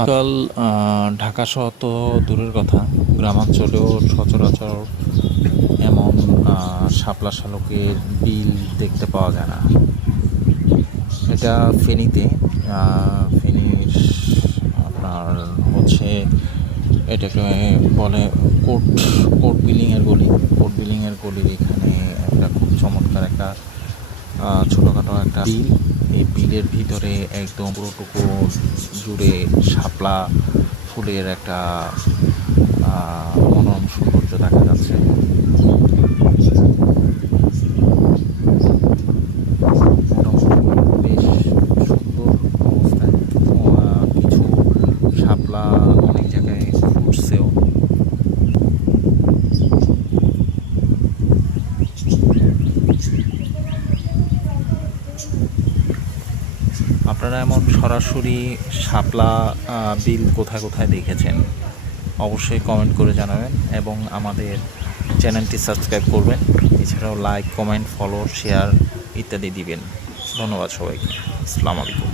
আজকাল ঢাকা শহর তো দূরের কথা, গ্রামাঞ্চলেও সচরাচর এমন শাপলা শালকের বিল দেখতে পাওয়া যায় না। এটা ফেনীতে, ফেনীর আপনার হচ্ছে এটাকে বলে কোর্ট কোর্ট বিল্ডিংয়ের গলি। কোর্ট বিল্ডিংয়ের গলির এখানে একটা খুব চমৎকার একটা ছোটোখাটো একটা বিল। এই বিলের ভিতরে একদম পুরোটুকু জুড়ে শাপলা ফুলের একটা মনোরম সৌন্দর্য দেখা যাচ্ছে। মোটামুটি বেশ সুন্দর অবস্থায়। কিছু শাপলা অনেক জায়গায় ফুটছেও। আপনারা এমন সরাসরি শাপলা বিল কোথায় কোথায় দেখেছেন অবশ্যই কমেন্ট করে জানাবেন এবং আমাদের চ্যানেলটি সাবস্ক্রাইব করবেন। এছাড়াও লাইক, কমেন্ট, ফলো, শেয়ার ইত্যাদি দিবেন। ধন্যবাদ সবাইকে। আসসালামু আলাইকুম।